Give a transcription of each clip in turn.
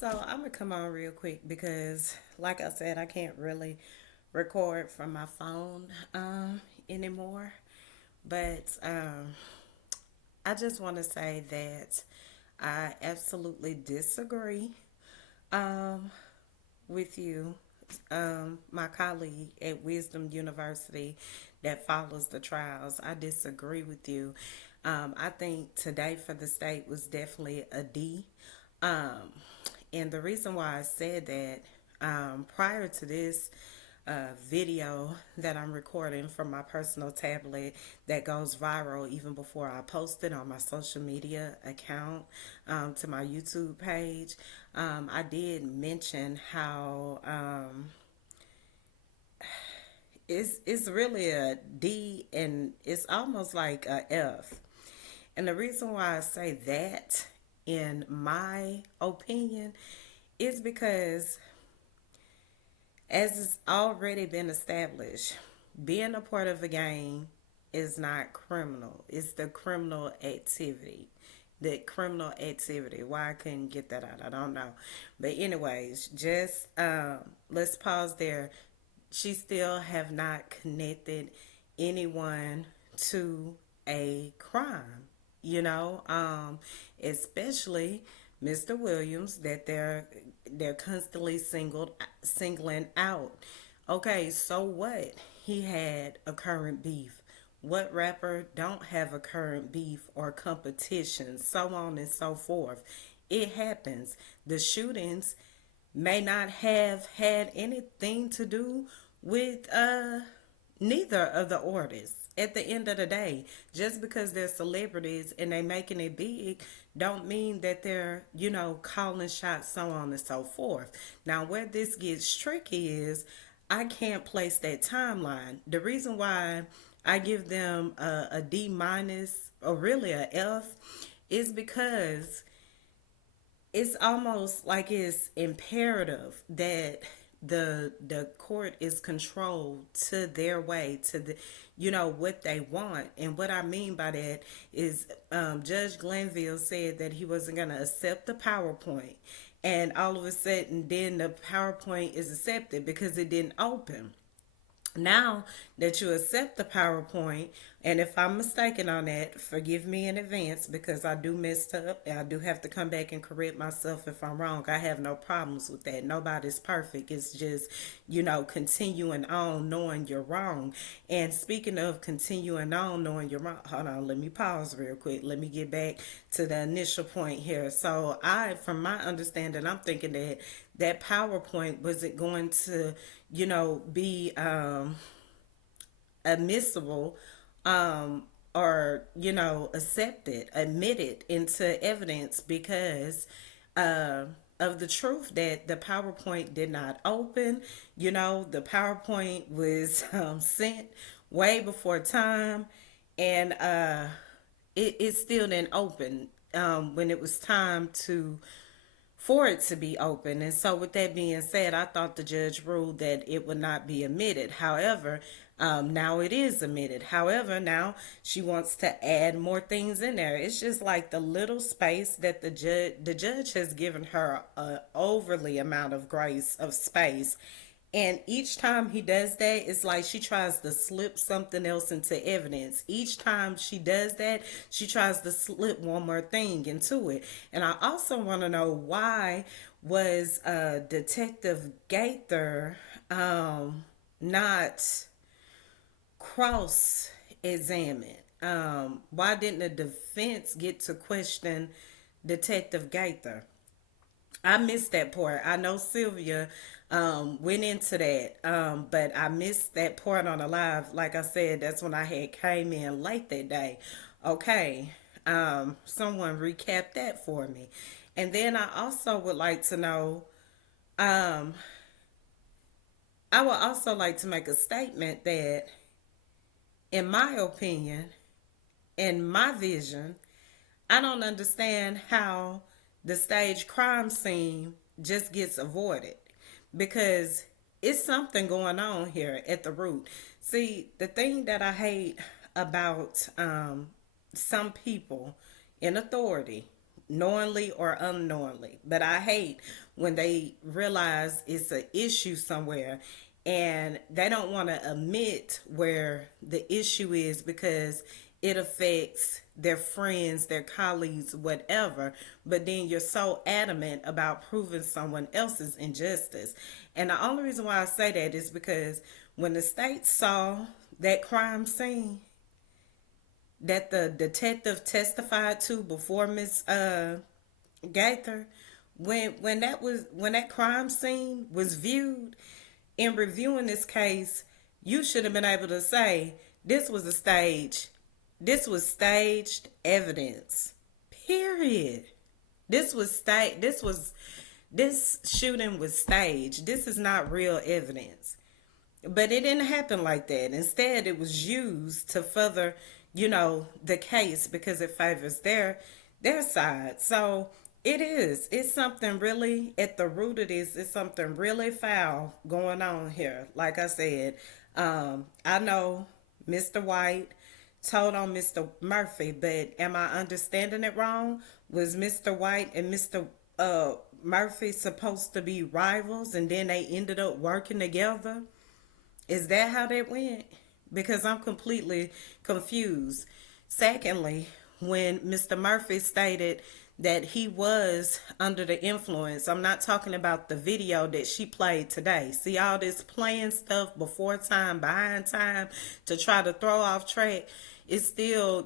So I'm gonna come on real quick because, like I said, I can't really record from my phone anymore. But I just want to say that I absolutely disagree um, with you, my colleague at Wisdom University that follows the trials. I disagree with you. I think today for the state was definitely a D. Um, and the reason why I said that, prior to this video that I'm recording from my personal tablet that goes viral even before I post it on my social media account, to my YouTube page, I did mention how it's really a D and it's almost like a F. And the reason why I say that, in my opinion, is because, as it's already been established, being a part of a gang is not criminal. It's the criminal activity. The criminal activity. Why I couldn't get that out, I don't know. But anyways, just let's pause there. She still have not connected anyone to a crime, you know, especially Mr. Williams that they're constantly singling out. Okay, so what? He had a current beef. What rapper don't have a current beef or competition, so on and so forth? It happens. The shootings may not have had anything to do with neither of the artists. At the end of the day, just because they're celebrities and they making it big, don't mean that they're, calling shots, so on and so forth. Now, where this gets tricky is I can't place that timeline. The reason why I give them a D minus or really a F is because it's almost like it's imperative that the court is controlled to their way, to the what they want. And what I mean by that is, Judge Glenville said that he wasn't going to accept the PowerPoint, and all of a sudden then the PowerPoint is accepted because it didn't open. Now that you accept the PowerPoint, and if I'm mistaken on that, forgive me in advance because I do mess up and I do have to come back and correct myself if I'm wrong. I have no problems with that. Nobody's perfect. It's just, continuing on knowing you're wrong. And speaking of continuing on knowing you're wrong, hold on, let me pause real quick. Let me get back to the initial point here. So from my understanding, I'm thinking that PowerPoint wasn't going to, be admissible, or accepted, admitted into evidence because of the truth that the PowerPoint did not open. The PowerPoint was sent way before time, and it still didn't open when it was time for it to be open. And so, with that being said, I thought the judge ruled that it would not be admitted. However, now it is admitted. However, now she wants to add more things in there. It's just like the little space that the judge has given her a overly amount of grace of space. And each time he does that, it's like she tries to slip something else into evidence. Each time she does that, she tries to slip one more thing into it. And I also want to know, why was Detective Gaither not cross examined? Why didn't the defense get to question Detective Gaither? I missed that part. I know Sylvia went into that, but I missed that part on the live. Like I said, that's when I had came in late that day. Okay, someone recap that for me. And then I also would like to know, um, I would also like to make a statement that, in my opinion, in my vision, I don't understand how the stage crime scene just gets avoided, because it's something going on here at the root. See, the thing that I hate about some people in authority, knowingly or unknowingly, but I hate when they realize it's an issue somewhere and they don't want to admit where the issue is because it affects their friends, their colleagues, whatever. But then you're so adamant about proving someone else's injustice. And the only reason why I say that is because when the state saw that crime scene that the detective testified to before Miss Gaither, when that crime scene was viewed, in reviewing this case, you should have been able to say this was staged evidence. Period. This shooting was staged. This is not real evidence. But it didn't happen like that. Instead, it was used to further, the case because it favors their side. So it's something really at the root of this. It's something really foul going on here. Like I said, I know Mr. White told on Mr. Murphy, but am I understanding it wrong? Was Mr. White and Mr. Murphy supposed to be rivals and then they ended up working together? Is that how that went? Because I'm completely confused. Secondly, when Mr. Murphy stated that he was under the influence, I'm not talking about the video that she played today. See all this playing stuff before time, behind time to try to throw off track. It's still,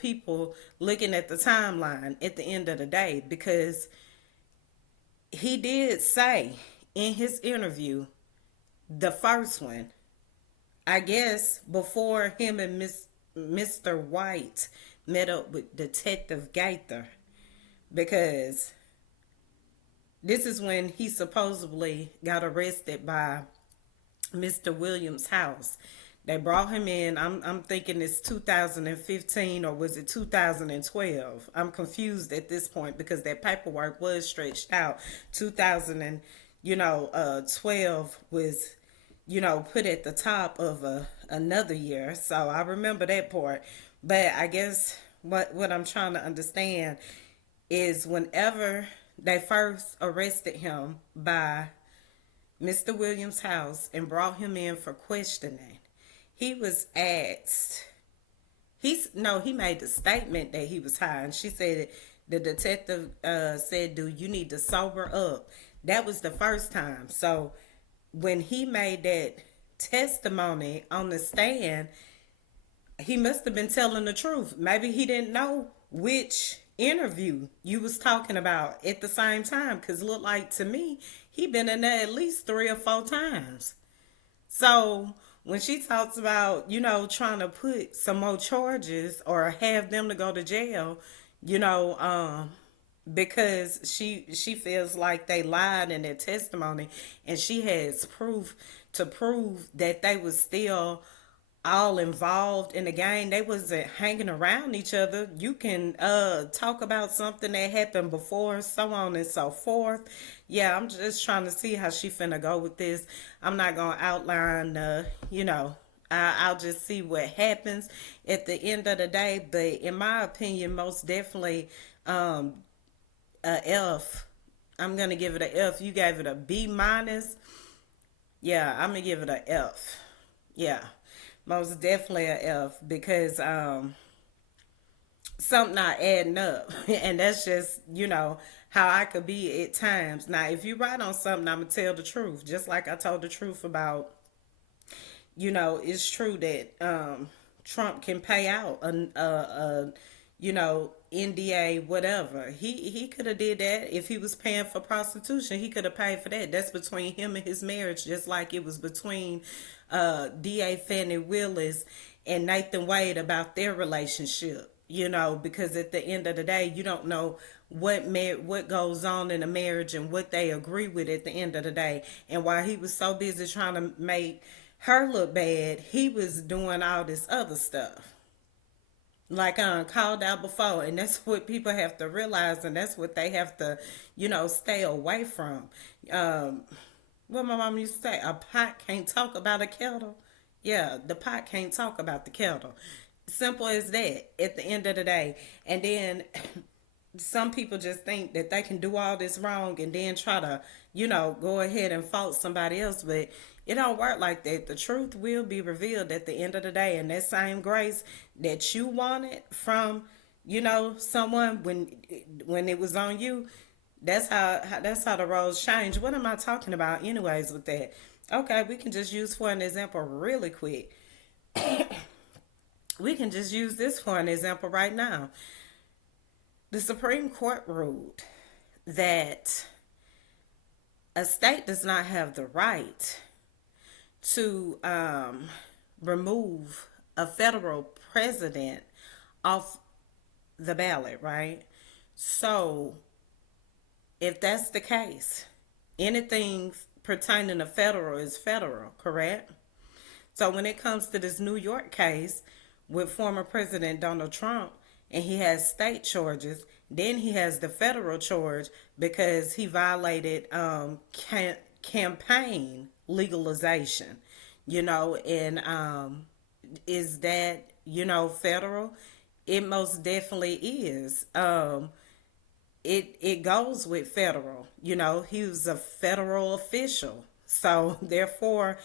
people looking at the timeline at the end of the day because he did say in his interview, the first one, I guess before him and Mr. White met up with Detective Gaither, because this is when he supposedly got arrested by Mr. Williams' house. They brought him in. I'm thinking it's 2015 or was it 2012? I'm confused at this point because that paperwork was stretched out. 2012 was put at the top of another year. So I remember that part. But I guess what I'm trying to understand is whenever they first arrested him by Mr. Williams' house and brought him in for questioning, he was asked, he made the statement that he was high. And she said, the detective said, "Do you need to sober up?" That was the first time. So when he made that testimony on the stand, he must have been telling the truth. Maybe he didn't know which interview you was talking about at the same time, because it looked like to me he been in there at least 3 or 4 times. So when she talks about, trying to put some more charges or have them to go to jail, because she feels like they lied in their testimony, and she has proof to prove that they was still all involved in the game. They wasn't hanging around each other. You can talk about something that happened before, so on and so forth. Yeah, I'm just trying to see how she finna go with this. I'm not gonna outline I'll just see what happens at the end of the day. But in my opinion, most definitely a F. I'm gonna give it a F. You gave it a B minus. Yeah, I'm gonna give it a F. Yeah, most definitely a F because something not adding up, and that's just how I could be at times. Now, if you write on something, I'm gonna tell the truth, just like I told the truth about. It's true that Trump can pay out NDA, whatever. He could have did that if he was paying for prostitution. He could have paid for that. That's between him and his marriage, just like it was between DA Fannie Willis and Nathan Wade about their relationship. Because at the end of the day, you don't know what goes on in a marriage and what they agree with at the end of the day. And while he was so busy trying to make her look bad, he was doing all this other stuff. Like I called out before, and that's what people have to realize, and that's what they have to, stay away from. What my mom used to say, a pot can't talk about a kettle. Yeah, the pot can't talk about the kettle. Simple as that at the end of the day. And then some people just think that they can do all this wrong and then try to, go ahead and fault somebody else. But it don't work like that. The truth will be revealed at the end of the day. And that same grace that you wanted from, someone when it was on you, that's how the roles change. What am I talking about anyways with that? Okay, we can just use for an example really quick. We can just use this for an example right now. The Supreme Court ruled that a state does not have the right to remove a federal president off the ballot, right? So, if that's the case, anything pertaining to federal is federal, correct? So when it comes to this New York case with former President Donald Trump, and he has state charges, then he has the federal charge because he violated campaign legalization, and is that, federal? It most definitely is. It goes with federal. He was a federal official. So therefore,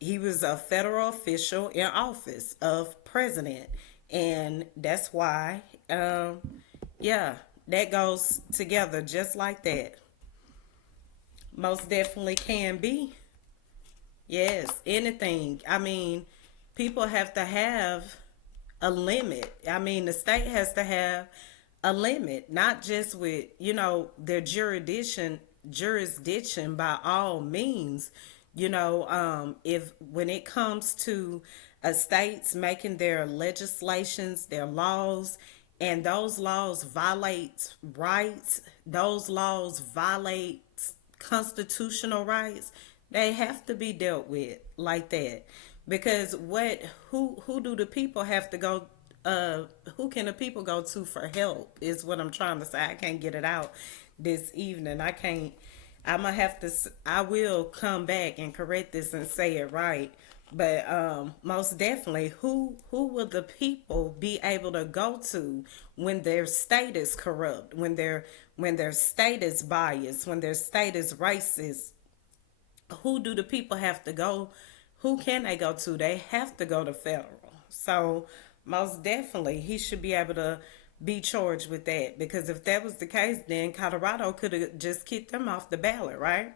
he was a federal official in office of president. And that's why, yeah, that goes together just like that. Most definitely can be. Yes, anything. I mean, people have to have a limit. I mean, the state has to have a limit, not just with, their jurisdiction by all means. If when it comes to states making their legislations, their laws, and those laws violate rights, those laws violate constitutional rights, they have to be dealt with like that. Because who do the people have to go, who can the people go to for help is what I'm trying to say. I can't get it out this evening. I can't. I'm gonna have to. I will come back and correct this and say it right. But most definitely, who will the people be able to go to when their state is corrupt, when their state is biased, when their state is racist? Who do the people have to go? Who can they go to? They have to go to federal. So most definitely, he should be able to be charged with that, because if that was the case, then Colorado could have just kicked them off the ballot, right?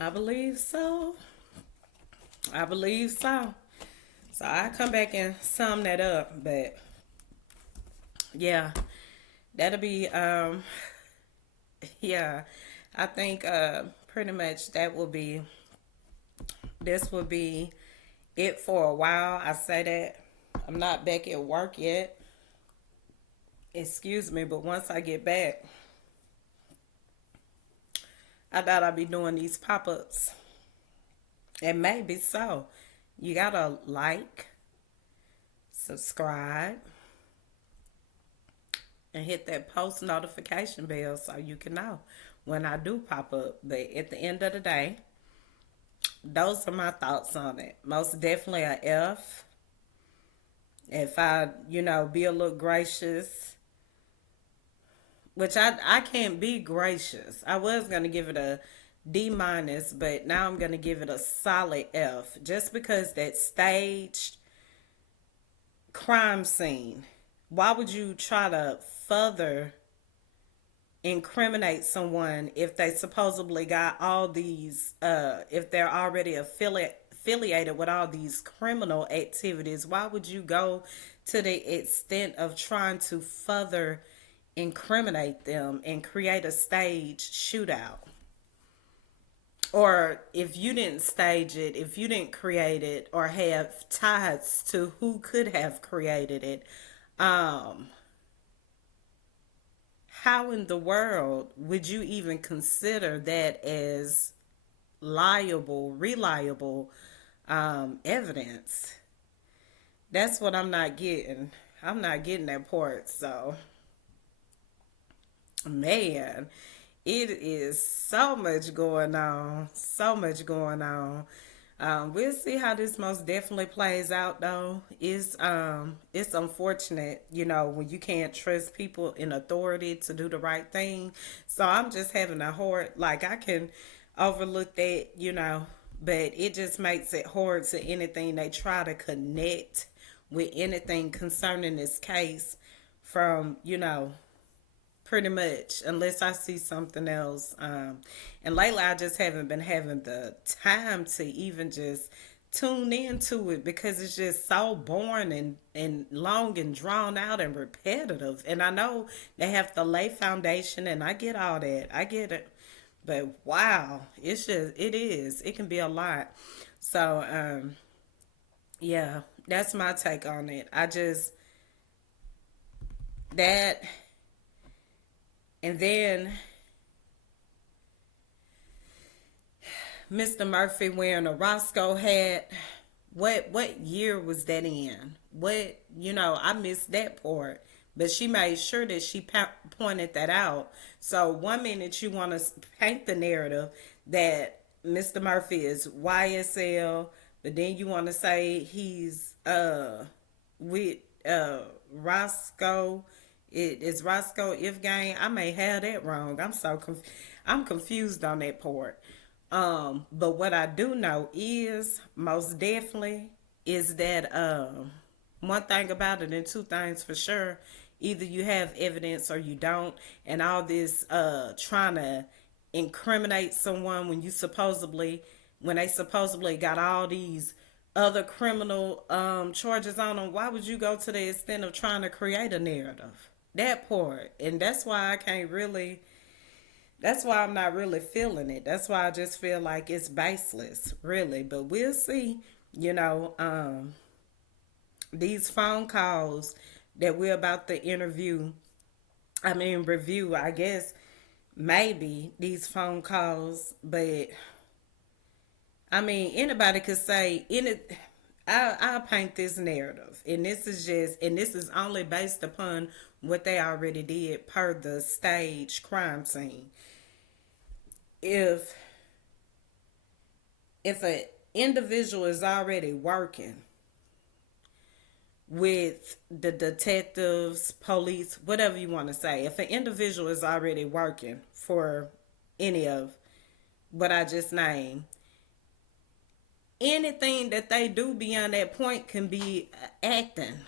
I believe so. I believe so. So I come back and sum that up, but yeah, that'll be yeah. I think pretty much that will be this will be it for a while. I say that I'm not back at work yet. Excuse me, but once I get back, I thought I'd be doing these pop-ups. And maybe so. You gotta like, subscribe, and hit that post notification bell so you can know when I do pop up. But at the end of the day, those are my thoughts on it. Most definitely a F. If I, be a little gracious, which I can't be gracious. I was gonna give it a D minus, but now I'm gonna give it a solid F, just because that staged crime scene. Why would you try to further incriminate someone if they supposedly got all these, if they're already affiliated with all these criminal activities? Why would you go to the extent of trying to further incriminate them and create a stage shootout? Or if you didn't stage it, if you didn't create it or have ties to who could have created it, um, how in the world would you even consider that as reliable evidence? That's what I'm not getting. I'm not getting that part. So, man. It is so much going on. So much going on. We'll see how this most definitely plays out though. It's unfortunate, when you can't trust people in authority to do the right thing. So I'm just having a hard, like, I can overlook that, but it just makes it hard to anything they try to connect with anything concerning this case from, pretty much, unless I see something else. And lately, I just haven't been having the time to even just tune into it because it's just so boring and long and drawn out and repetitive. And I know they have to lay foundation, and I get all that. I get it. But wow, it can be a lot. So, yeah, that's my take on it. That, and then Mr. Murphy wearing a Roscoe hat. What year was that in? I missed that part. But she made sure that she pointed that out. So one minute you want to paint the narrative that Mr. Murphy is YSL, but then you want to say he's with Roscoe. It is Roscoe If Gang. I may have that wrong. I'm confused on that part. But what I do know is most definitely is that one thing about it and two things for sure. Either you have evidence or you don't, and all this trying to incriminate someone when they supposedly got all these other criminal charges on them. Why would you go to the extent of trying to create a narrative? That part, and that's why I can't really. That's why I'm not really feeling it. That's why I just feel like it's baseless, really. But we'll see. These phone calls that we're about to review, I guess, maybe these phone calls, but anybody could say I'll paint this narrative, and this is only based upon what they already did per the stage crime scene. If an individual is already working with the detectives, police, whatever you want to say, if an individual is already working for any of what I just named, anything that they do beyond that point can be acting.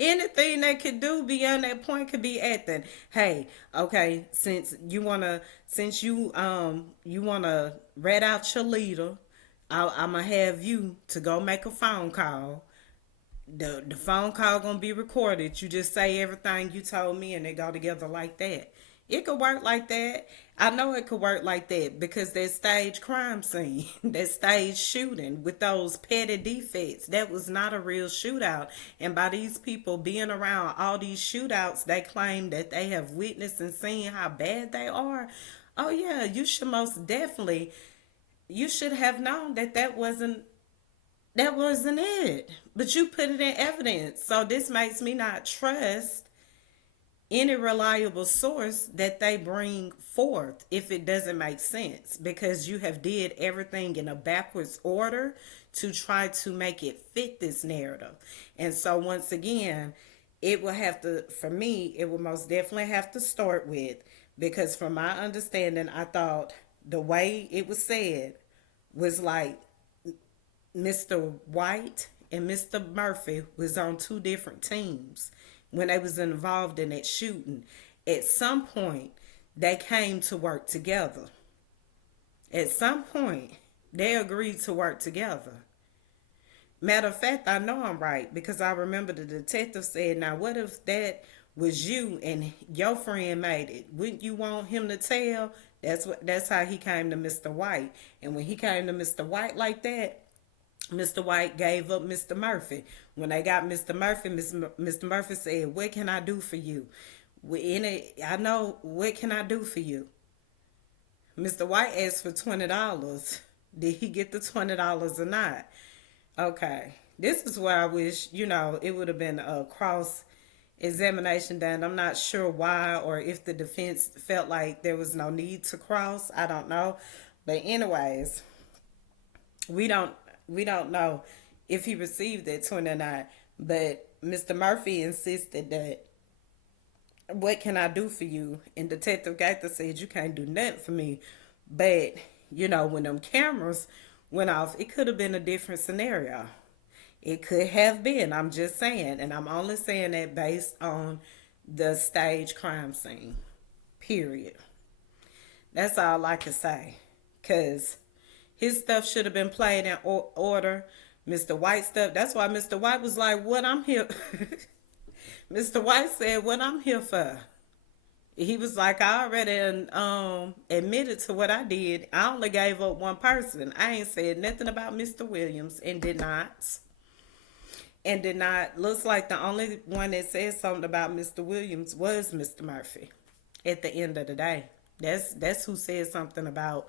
Anything they could do beyond that point could be acting. Hey, okay, since you wanna rat out your leader, I'm gonna have you to go make a phone call. The phone call gonna be recorded. You just say everything you told me, and they go together like that. It could work like that. I know it could work like that because that stage crime scene, that stage shooting with those petty defects, that was not a real shootout. And by these people being around all these shootouts, they claim that they have witnessed and seen how bad they are. Oh yeah, you should have known that wasn't it. But you put it in evidence. So this makes me not trust any reliable source that they bring forth if it doesn't make sense, because you have did everything in a backwards order to try to make it fit this narrative. And so once again, it will have to, for me, it will most definitely have to start with, because from my understanding, I thought the way it was said was like Mr. White and Mr. Murphy was on two different teams when they was involved in that shooting. At some point, they came to work together. At some point, they agreed to work together. Matter of fact, I know I'm right because I remember the detective said, now what if that was you and your friend made it? Wouldn't you want him to tell? That's how he came to Mr. White. And when he came to Mr. White like that, Mr. White gave up Mr. Murphy. When they got Mr. Murphy, Mr. Murphy said, what can I do for you? I know, what can I do for you? Mr. White asked for $20. Did he get the $20 or not? Okay. This is where I wish, it would have been a cross examination done. I'm not sure why, or if the defense felt like there was no need to cross. I don't know. But anyways, we don't we don't know if he received that 29. But Mr. Murphy insisted that, what can I do for you? And Detective Gaither said, you can't do nothing for me. But, when them cameras went off, it could have been a different scenario. It could have been. I'm just saying. And I'm only saying that based on the stage crime scene. Period. That's all I can say. Because his stuff should have been played in order. Mr. White stuff. That's why Mr. White was like, what I'm here. Mr. White said, what I'm here for. He was like, I already admitted to what I did. I only gave up one person. I ain't said nothing about Mr. Williams and did not. And did not. Looks like the only one that said something about Mr. Williams was Mr. Murphy at the end of the day. That's who said something about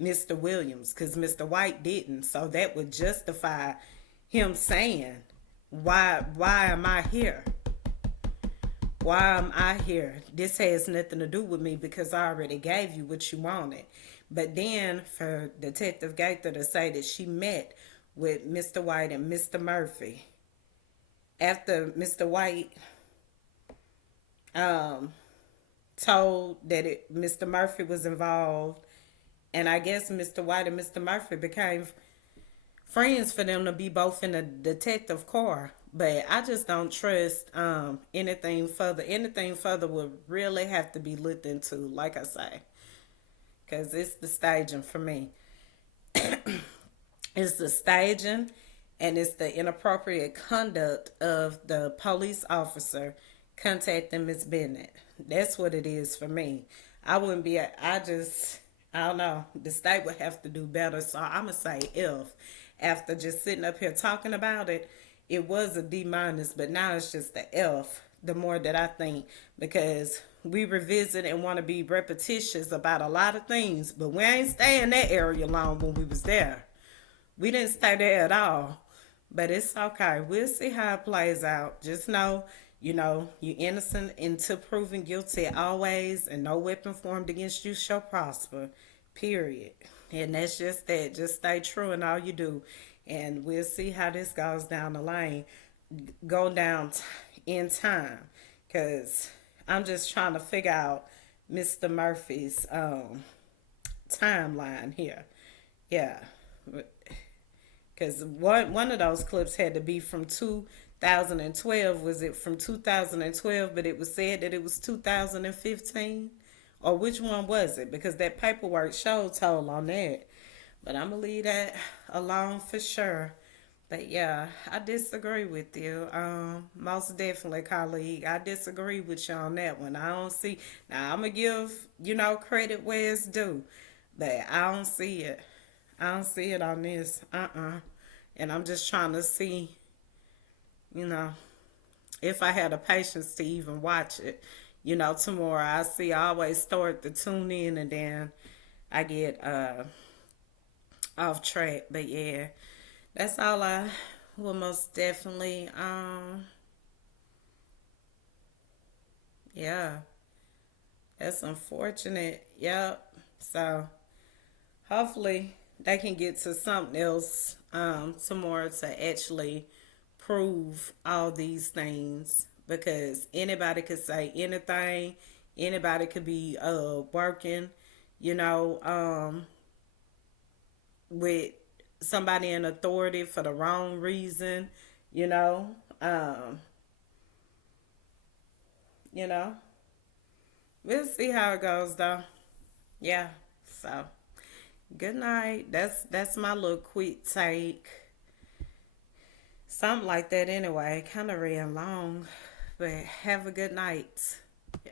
Mr. Williams, because Mr. White didn't. So that would justify him saying, why am I here? Why am I here? This has nothing to do with me because I already gave you what you wanted. But then for Detective Gaither to say that she met with Mr. White and Mr. Murphy after Mr. White told that Mr. Murphy was involved, and I guess Mr. White and Mr. Murphy became friends for them to be both in a detective car. But I just don't trust anything further. Anything further would really have to be looked into, like I say, because it's the staging for me. It's the staging, and it's the inappropriate conduct of the police officer contacting Miss Bennett. That's what it is for me. I wouldn't be. I don't know. The state would have to do better. So I'm gonna say if. After just sitting up here talking about it, it was a D minus, but now it's just the F. The more that I think, because we revisit and want to be repetitious about a lot of things, but we ain't stay in that area long when we was there. We didn't stay there at all. But it's okay. We'll see how it plays out. Just know, you're innocent until proven guilty always, and no weapon formed against you shall prosper. Period. And that's just that. Just stay true in all you do. And we'll see how this goes down the lane, go down in time. Because I'm just trying to figure out Mr. Murphy's timeline here. Yeah. Because one of those clips had to be from 2012. Was it from 2012, but it was said that it was 2015? Or which one was it? Because that paperwork showed told on that. But I'm going to leave that alone for sure. But yeah, I disagree with you. Most definitely, colleague. I disagree with you on that one. I don't see. Now, I'm going to give, credit where it's due. But I don't see it. I don't see it on this. And I'm just trying to see, if I had the patience to even watch it. Tomorrow I always start to tune in and then I get off track. But yeah, that's all I will most definitely yeah. That's unfortunate. Yep. So hopefully they can get to something else tomorrow to actually prove all these things, because anybody could say anything. Anybody could be working, with somebody in authority for the wrong reason, you know. Um, you know. We'll see how it goes though. Yeah. So good night. That's my little quick take. Something like that anyway. Kinda ran long. But have a good night.